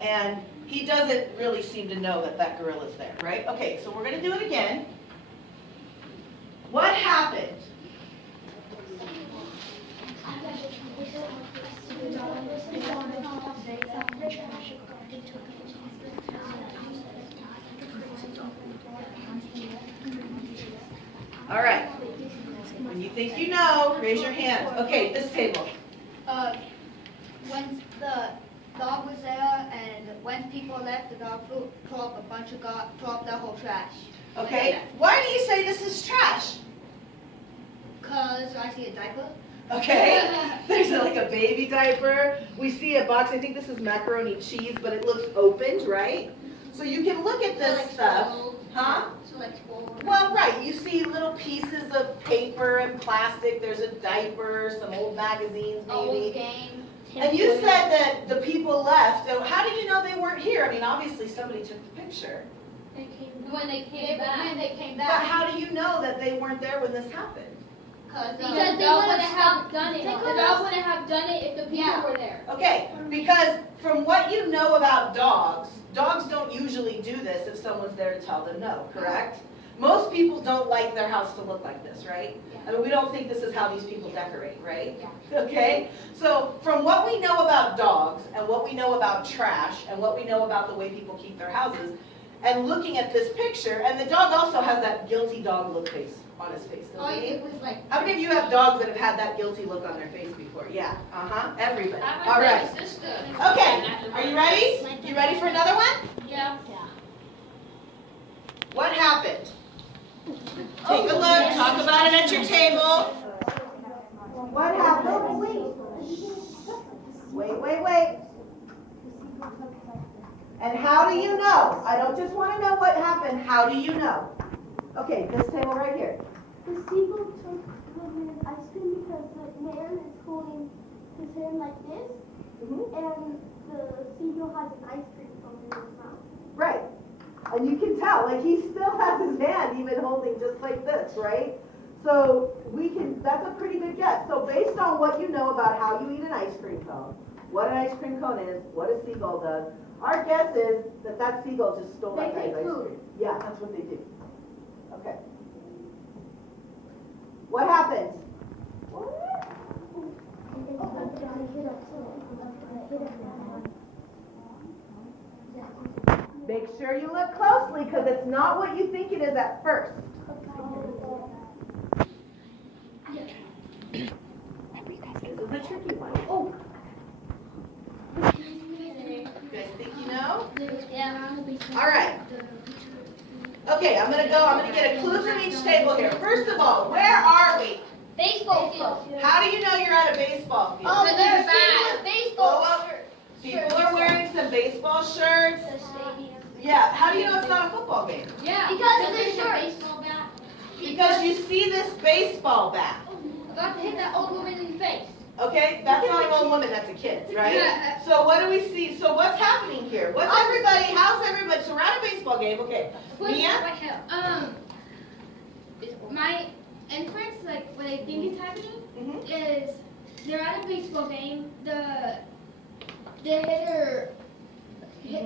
And he doesn't really seem to know that that gorilla's there, right? Okay, so we're going to do it again. What happened? All right. When you think you know, raise your hand. Okay, this table. When the dog was there and when people left, the dog tore up a bunch of tore up the whole trash. Okay. Why do you say this is trash? Because I see a diaper. Okay. There's like a baby diaper. We see a box. I think this is macaroni cheese, but it looks opened, right? So you can look at this stuff. Huh? Well, right. You see little pieces of paper and plastic. There's a diaper, some old magazines maybe. Old game. And you said that the people left. So how do you know they weren't here? I mean, obviously somebody took the picture. When they came back. But how do you know that they weren't there when this happened? Because they wouldn't have done it. The dog wouldn't have done it if the people were there. Okay, because from what you know about dogs, dogs don't usually do this if someone's there to tell them no, correct? Most people don't like their house to look like this, right? I mean, we don't think this is how these people decorate, right? Yeah. Okay? So from what we know about dogs and what we know about trash and what we know about the way people keep their houses, and looking at this picture, and the dog also has that guilty dog look face on his face, doesn't he? How many of you have dogs that have had that guilty look on their face before? Yeah, everybody. All right. Okay, are you ready? You ready for another one? Yeah. What happened? Take a look, talk about it at your table. What happened? Wait. And how do you know? I don't just want to know what happened. How do you know? Okay, this table right here. The seagull took the man's ice cream because the man is holding his hand like this, and the seagull has an ice cream cone in his mouth. Right. And you can tell, like he still has his hand even holding just like this, right? So that's a pretty good guess. So based on what you know about how you eat an ice cream cone, what an ice cream cone is, what a seagull does, our guess is that seagull just stole that guy's ice cream. Yeah, that's what they do. Okay. What happened? Make sure you look closely because it's not what you think it is at first. This is a tricky one. Oh. You guys think you know? Yeah. All right. Okay, I'm gonna get a clue from each table here. First of all, where are we? Baseball field. How do you know you're at a baseball field? Oh, there's a baseball shirt. People are wearing some baseball shirts. Yeah, how do you know it's not a football game? Yeah. Because there's there's a baseball bat. Because you see this baseball bat. About to hit that old woman in the face. Okay, that's not an old woman, that's a kid, right? So what do we see? So what's happening here? How's everybody, so we're at a baseball game, okay. Mia? My inference, like what I think is happening, is they're at a baseball game. The hitter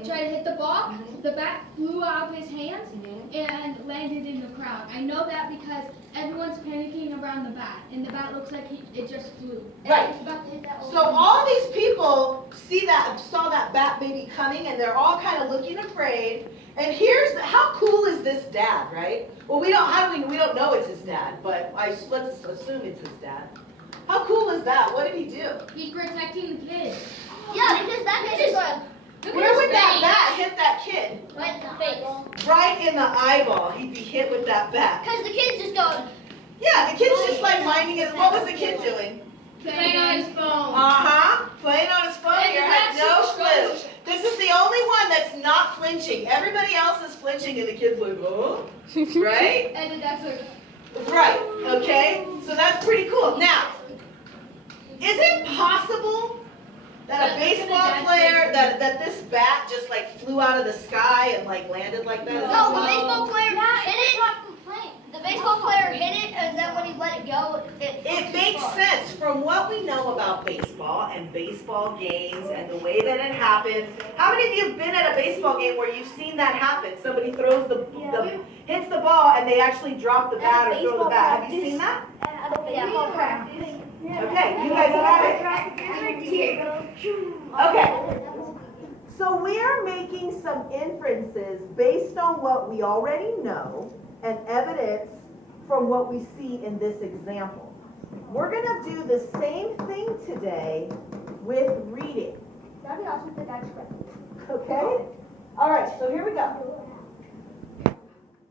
tried to hit the ball. The bat flew out of his hands and landed in the crowd. I know that because everyone's panicking around the bat, and the bat looks like it just flew. Right. And it's about to hit that old So woman. all these people saw that bat baby coming, and they're all kind of looking afraid. And how cool is this dad, right? Well, we don't know it's his dad, but let's assume it's his dad. How cool is that? What did he do? He's protecting the kids. Yeah, because that kid is Where would that bat hit that kid? right in the face. Right in the eyeball. He'd be hit with that bat. Because the kid's just going. Yeah, the kid's just like minding it. What was the kid doing? Playing on his phone. Playing on his phone. You had no clue. This is the only one that's not flinching. Everybody else is flinching, and the kid's like, oh, right? And then that's like. Right. Okay. So that's pretty cool. Now, is it possible that a baseball player, that this bat just like flew out of the sky and like landed like that? No, the baseball player hit it. The baseball player hit it, and then when he let it go, It makes sense from what we know about baseball and baseball games and the way that it happens. How many of you have been at a baseball game where you've seen that happen? Somebody throws hits the ball and they actually drop the bat or throw the bat. Have you seen that? Okay, you guys got it. Okay. So we are making some inferences based on what we already know and evidence from what we see in this example. We're going to do the same thing today with reading. Okay? All right, so here we go.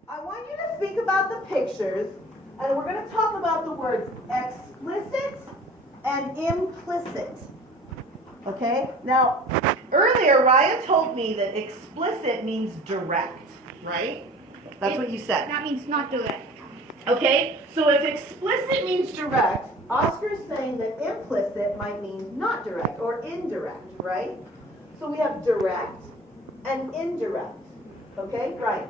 I want you to think about the pictures, and we're going to talk about the words explicit and implicit. Okay? Now, earlier Ryan told me that explicit means direct, right? That's what you said. That means not direct. Okay? So if explicit means direct, Oscar's saying that implicit might mean not direct or indirect, right? So we have direct and indirect. Okay, Ryan?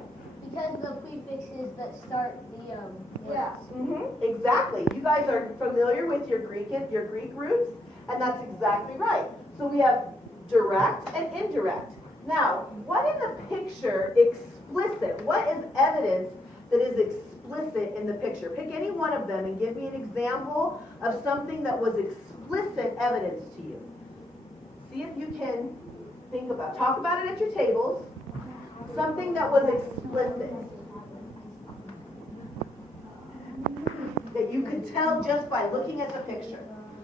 Because the prefixes that start the words. Exactly. You guys are familiar with your Greek roots, and that's exactly right. So we have direct and indirect. Now, what in the picture explicit? What is evidence that is explicit in the picture? Pick any one of them and give me an example of something that was explicit evidence to you. See if you can talk about it at your tables. Something that was explicit. That you could tell just by looking at the picture.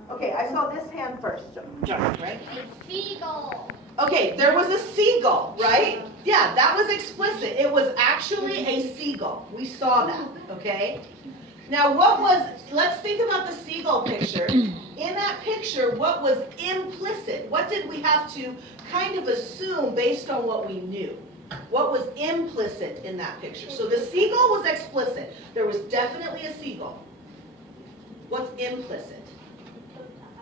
Okay, I saw this hand first, John, right? A seagull. Okay, there was a seagull, right? Yeah, that was explicit. It was actually a seagull. We saw that, okay? Now let's think about the seagull picture. In that picture, what was implicit? What did we have to kind of assume based on what we knew? What was implicit in that picture? So the seagull was explicit. There was definitely a seagull. What's implicit?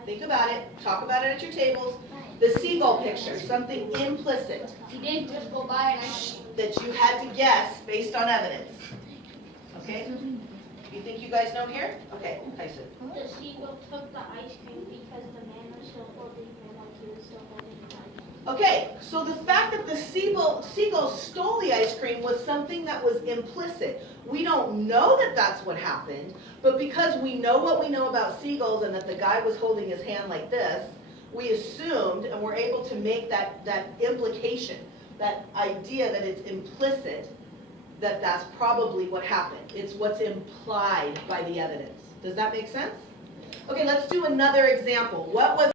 Think about it. Talk about it at your tables. The seagull picture, something implicit. He didn't just go by that you had to guess based on evidence. Okay? You think you guys know here? Okay, Tyson. The seagull took the ice cream because the man was still holding him like he was still holding the ice cream. Okay, so the fact that the seagull stole the ice cream was something that was implicit. We don't know that that's what happened, but because we know what we know about seagulls and that the guy was holding his hand like this, we assumed and were able to make that implication, that idea that it's implicit, that that's probably what happened. It's what's implied by the evidence. Does that make sense? Okay, let's do another example. What was